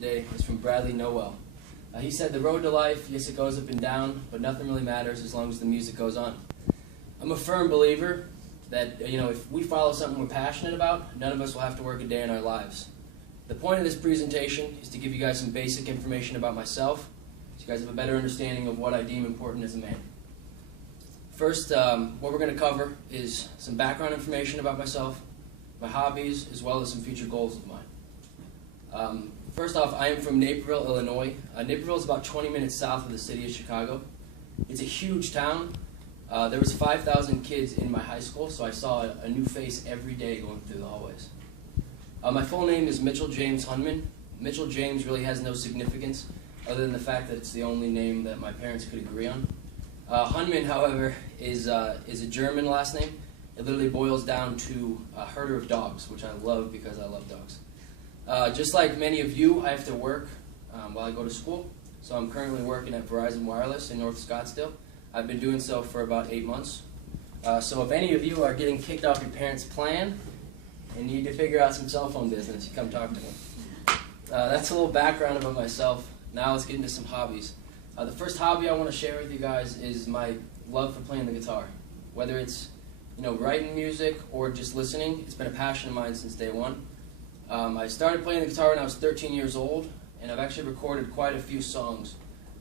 Today is from Bradley Noel. He said, "The road to life, yes, it goes up and down, but nothing really matters as long as the music goes on." I'm a firm believer that if we follow something we're passionate about, none of us will have to work a day in our lives. The point of this presentation is to give you guys some basic information about myself, so you guys have a better understanding of what I deem important as a man. First, what we're going to cover is some background information about myself, my hobbies, as well as some future goals of mine. First off, I am from Naperville, Illinois. Naperville is about 20 minutes south of the city of Chicago. It's a huge town. There was 5,000 kids in my high school, so I saw a new face every day going through the hallways. My full name is Mitchell James Hunman. Mitchell James really has no significance other than the fact that it's the only name that my parents could agree on. Hunman, however, is a German last name. It literally boils down to a herder of dogs, which I love because I love dogs. Just like many of you, I have to work while I go to school. So I'm currently working at Verizon Wireless in North Scottsdale. I've been doing so for about 8 months. So if any of you are getting kicked off your parents' plan and need to figure out some cell phone business, you come talk to me. That's a little background about myself. Now let's get into some hobbies. The first hobby I want to share with you guys is my love for playing the guitar. Whether it's writing music or just listening, it's been a passion of mine since day one. I started playing the guitar when I was 13 years old, and I've actually recorded quite a few songs,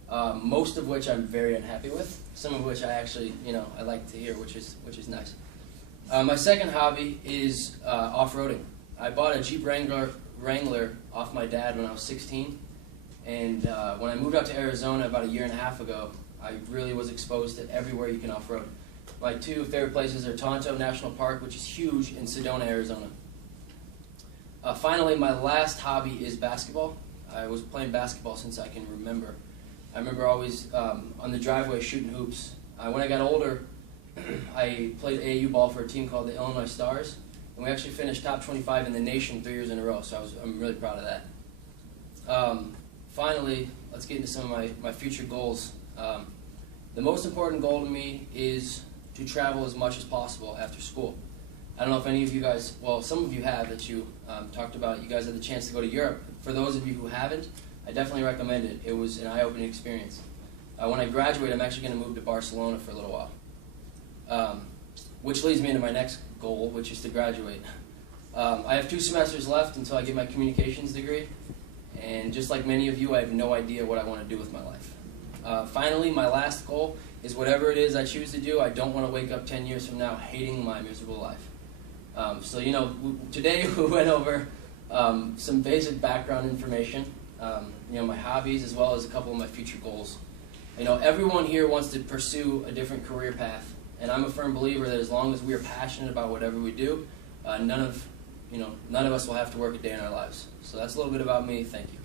most of which I'm very unhappy with, some of which I actually, I like to hear, which is nice. My second hobby is off-roading. I bought a Jeep Wrangler off my dad when I was 16, and when I moved out to Arizona about a year and a half ago, I really was exposed to everywhere you can off-road. My two favorite places are Tonto National Park, which is huge, and Sedona, Arizona. Finally, my last hobby is basketball. I was playing basketball since I can remember. I remember always on the driveway shooting hoops. When I got older, I played AAU ball for a team called the Illinois Stars, and we actually finished top 25 in the nation 3 years in a row, so I'm really proud of that. Finally, let's get into some of my future goals. The most important goal to me is to travel as much as possible after school. I don't know if any of you guys, well, some of you have that you talked about. You guys had the chance to go to Europe. For those of you who haven't, I definitely recommend it. It was an eye-opening experience. When I graduate, I'm actually going to move to Barcelona for a little while, which leads me into my next goal, which is to graduate. I have 2 semesters left until I get my communications degree, and just like many of you, I have no idea what I want to do with my life. Finally, my last goal is whatever it is I choose to do, I don't want to wake up 10 years from now hating my miserable life. So today we went over some basic background information, my hobbies, as well as a couple of my future goals. Everyone here wants to pursue a different career path, and I'm a firm believer that as long as we are passionate about whatever we do, none of us will have to work a day in our lives. So that's a little bit about me. Thank you.